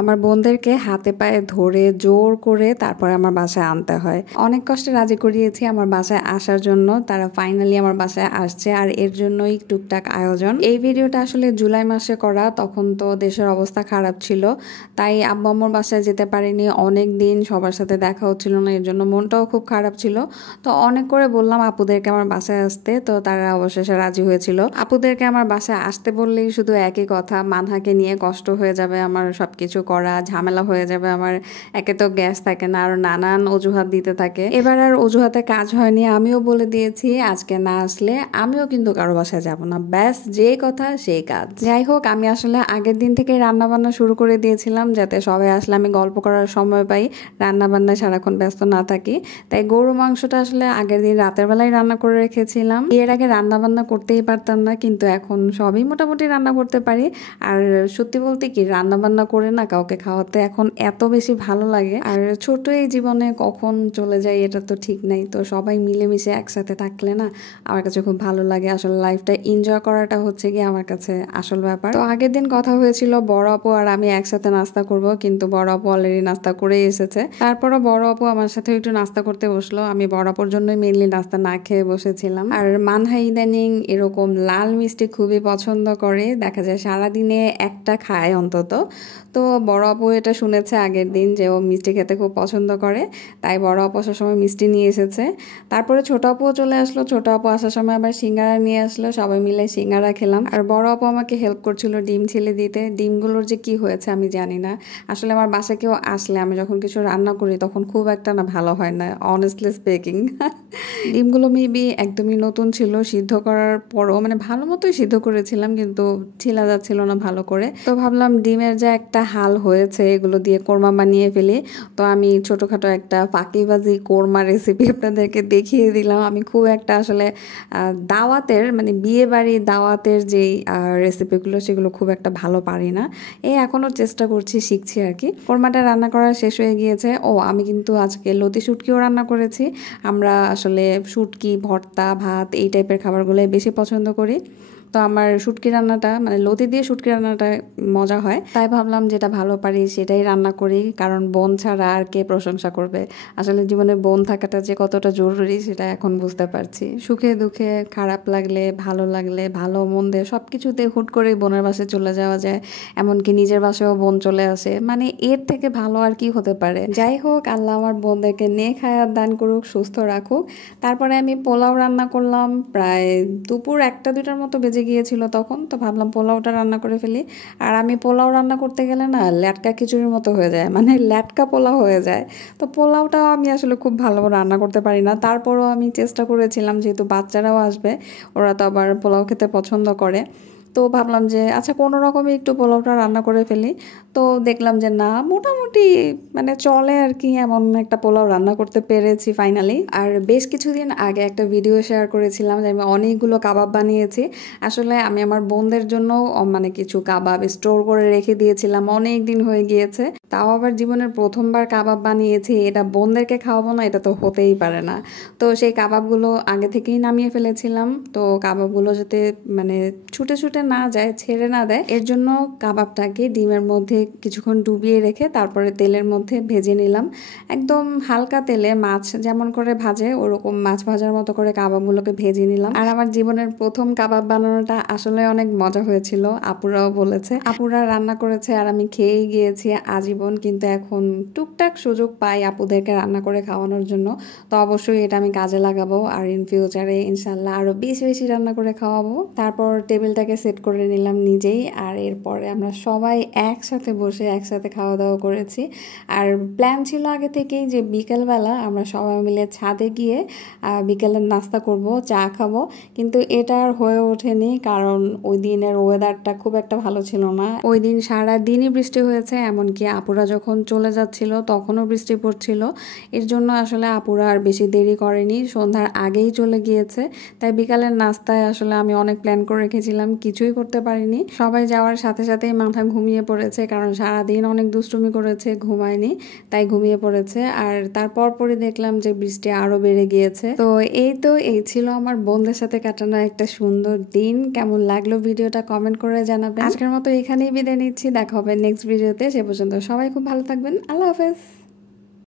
আমার বোনদেরকে হাতে পায়ে ধরে জোর করে তারপরে আমার বাসায় আনতে হয়। অনেক কষ্টে রাজি করিয়েছি আমার বাসায় আসার জন্য, তারা ফাইনালি আমার বাসায় আসছে আর এর জন্যই টুকটাক আয়োজন। এই ভিডিওটা আসলে জুলাই মাসে করা, তখন তো দেশের অবস্থা খারাপ ছিল, তাই আব্বু আম্মুর বাসায় যেতে পারিনি। অনেক দিন সবার সাথে দেখা হচ্ছিল না, এর জন্য মনটাও খুব খারাপ ছিল। তো অনেক করে বললাম আপুদেরকে আমার বাসায় আসতে, তো তারা অবশেষে রাজি হয়েছিল। আপুদেরকে আমার বাসায় আসতে বললেই শুধু একই কথা, মানহাকে নিয়ে কষ্ট হয়ে যাবে, আমার সবকিছু করা ঝামেলা হয়ে যাবে আমার, একে তো গ্যাস থাকে না, আর নানান অজুহাত দিতে থাকে। এবার আর অজুহাতে কাজ হয়নি, আমিও বলে দিয়েছি আজকে না আসলে আমিও কিন্তু কারো বাসায় যাব না, ব্যাস যে কথা সেই কাজ। যাই হোক, আমি আসলে আগের দিন থেকে রান্না বান্না শুরু করে দিয়েছিলাম যাতে সবাই আসলে আমি গল্প করার সময় পাই, রান্না বান্নায় সারাক্ষণ ব্যস্ত না থাকি। তাই গরু মাংসটা আসলে আগের দিন রাতের বেলায় রান্না করে রেখেছিলাম। এর আগে রান্না বান্না করতেই পারতাম না, কিন্তু এখন সবই মোটামুটি রান্না করতে পারি। আর সত্যি বলতে কি, রান্না বান্না করে না কাউকে খাওয়াতে এখন এত বেশি ভালো লাগে। আর ছোট এই জীবনে কখন চলে যায় এটা তো ঠিক নাই, তো সবাই মিলেমিশে একসাথে থাকলে না আমার কাছে খুব ভালো লাগে। আসলে লাইফটা এনজয় করাটা হচ্ছে কি আমার কাছে আসল ব্যাপার। তো আগের দিন কথা হয়েছিল বড় আপু আর আমি একসাথে নাস্তা করব, কিন্তু বড় আপু অলরেডি নাস্তা করেই এসেছে। তারপরও বড় আপু আমার সাথে একটু নাস্তা করতে বসলো, আমি বড় আপুর জন্যই মেনলি নাস্তা না খেয়ে বসেছিলাম। আর মানহা ইদানিং এরকম লাল মিষ্টি খুবই পছন্দ করে, দেখা যায় সারাদিনে একটা খায় অন্তত। তো বড় আপু এটা শুনেছে আগের দিন যে ও মিষ্টি খেতে খুব পছন্দ করে, তাই বড় আপু আসার সময় মিষ্টি নিয়ে এসেছে। তারপরে ছোট আপুও চলে আসলো, ছোট আপু আসার সময় আবার সিঙ্গারা নিয়ে আসলো, সবাই মিলে সিঙ্গারা খেলাম। আর বড় আপু আমাকে হেল্প করছিল ডিম ছিলে দিতে। ডিমগুলোর যে কি হয়েছে আমি জানি না, আসলে আমার বাসায় কেউ আসলে আমি যখন কিছু রান্না করি তখন খুব একটা না ভালো হয় না, অনেস্টলি স্পিকিং। ডিমগুলো মেবি একদমই নতুন ছিল, সিদ্ধ করার পরও মানে ভালো মতোই সিদ্ধ করেছিলাম কিন্তু ছিলা যাচ্ছিল না ভালো করে। তো ভাবলাম ডিমের যে একটা হাল হয়েছে এগুলো দিয়ে কোরমা বানিয়ে ফেলি। তো আমি ছোটোখাটো একটা ফাঁকিবাজি কোরমা রেসিপি আপনাদেরকে দেখিয়ে দিলাম। আমি খুব একটা আসলে দাওয়াতের মানে বিয়ে বাড়ি দাওয়াতের যেই রেসিপিগুলো সেগুলো খুব একটা ভালো পারি না, এখনও চেষ্টা করছি, শিখছি আর কি। কোরমাটা রান্না করা শেষ হয়ে গিয়েছে। আমি কিন্তু আজকে লতি শুটকিও রান্না করেছি। আমরা আসলে শুটকি ভর্তা ভাত এই টাইপের খাবারগুলোই বেশি পছন্দ করি। তো আমার শুটকি রান্নাটা মানে লতি দিয়ে শুটকি রান্নাটা মজা হয়, তাই ভাবলাম যেটা ভালো পারি সেটাই রান্না করি, কারণ বোন ছাড়া আর কে প্রশংসা করবে। আসলে জীবনে বোন থাকাটা যে কতটা জরুরি সেটা এখন বুঝতে পারছি। সুখে দুঃখে, খারাপ লাগলে ভালো লাগলে, ভালো মন্দে সব কিছুতে হুট করে বোনের বাসায় চলে যাওয়া যায়, এমনকি নিজের বাসায়ও বোন চলে আসে, মানে এর থেকে ভালো আর কি হতে পারে। যাই হোক, আল্লাহ আমার বোনদেরকে নেক হায়াত দান করুক, সুস্থ রাখুক। তারপরে আমি পোলাও রান্না করলাম, প্রায় দুপুর 1-2টার মতো বেজে গিয়েছিল তখন। তো ভাবলাম পোলাওটা রান্না করে ফেলি। আর আমি পোলাও রান্না করতে গেলে না ল্যাটকা খিচুড়ির মতো হয়ে যায়, মানে ল্যাটকা পোলাও হয়ে যায়। তো পোলাওটাও আমি আসলে খুব ভালো রান্না করতে পারি না, তারপরও আমি চেষ্টা করেছিলাম, যেহেতু বাচ্চারাও আসবে, ওরা তো আবার পোলাও খেতে পছন্দ করে। তো ভাবলাম যে আচ্ছা কোনো রকমে একটু পোলাওটা রান্না করে ফেলি। তো দেখলাম যে না, মোটামুটি মানে চলে আর কি, এমন একটা পোলাও রান্না করতে পেরেছি ফাইনালি। আর বেশ কিছুদিন আগে একটা ভিডিও শেয়ার করেছিলাম যে আমি অনেকগুলো কাবাব বানিয়েছি। আসলে আমি আমার বোনদের জন্য মানে কিছু কাবাব স্টোর করে রেখে দিয়েছিলাম, অনেক দিন হয়ে গিয়েছে। তাও আবার জীবনের প্রথমবার কাবাব বানিয়েছি, এটা বোনদেরকে খাওয়াবো না এটা তো হতেই পারে না। তো সেই কাবাবগুলো আগে থেকেই নামিয়ে ফেলেছিলাম। তো কাবাবগুলো যাতে মানে ছুটে ছুটে না যায়, ছেড়ে না দেয়, এর জন্য কাবাবটাকে ডিমের মধ্যে কিছুক্ষণ ডুবিয়ে রেখে তারপরে তেলের মধ্যে ভেজে নিলাম। একদম হালকা তেলে মাছ যেমন করে ভাজে ওরকম মাছ ভাজার মতো করে কাবাবগুলোকে ভেজে নিলাম। আর আমার জীবনের প্রথম কাবাব বানানোটা আসলে অনেক মজা হয়েছিল, আপুরাও বলেছে, আপুরা রান্না করেছে আর আমি খেয়েই গিয়েছি আজীবন। কিন্তু এখন টুকটাক সুযোগ পাই আপুদেরকে রান্না করে খাওয়ানোর জন্য, তো অবশ্যই এটা আমি কাজে লাগাবো। আর ইন ফিউচারে ইনশাল্লাহ আরো বেশি বেশি রান্না করে খাওয়াবো। তারপর টেবিলটাকে সেট করে নিলাম নিজেই, আর এরপরে আমরা সবাই একসাথে বসে একসাথে খাওয়া দাওয়া করেছি। আর প্ল্যান ছিল আগে থেকেই যে বিকেলবেলা আমরা সবাই মিলে ছাদে গিয়ে বিকেলের নাস্তা করব, চা খাবো, কিন্তু এটা আর হয়ে ওঠেনি, কারণ ওই দিনের ওয়েদারটা খুব একটা ভালো ছিল না। ওই দিন সারা দিনই বৃষ্টি হয়েছে, এমনকি আপুরা যখন চলে যাচ্ছিল তখনও বৃষ্টি পড়ছিল। এর জন্য আসলে আপুরা আর বেশি দেরি করেনি, সন্ধ্যার আগেই চলে গিয়েছে। তাই বিকালের নাস্তায় আসলে আমি অনেক প্ল্যান করে রেখেছিলাম, কিছুই কিছুই করতে পারিনি। সবাই যাওয়ার সাথে সাথেই মাথা ঘুমিয়ে পড়েছে, কারণ সারাদিন অনেক দুষ্টুমি করেছে, ঘুমায়নি, তাই ঘুমিয়ে পড়েছে। আর তারপর পরে দেখলাম যে বৃষ্টি আরো বেড়ে গিয়েছে। তো এই ছিল আমার বোনদের সাথে কাটানো একটা সুন্দর দিন। কেমন লাগলো ভিডিওটা কমেন্ট করে জানাবেন। আজকের মতো এখানেই বিদায় নিচ্ছি, দেখা হবে নেক্সট ভিডিওতে। সে পর্যন্ত সবাই খুব ভালো থাকবেন। আল্লাহ হাফেজ।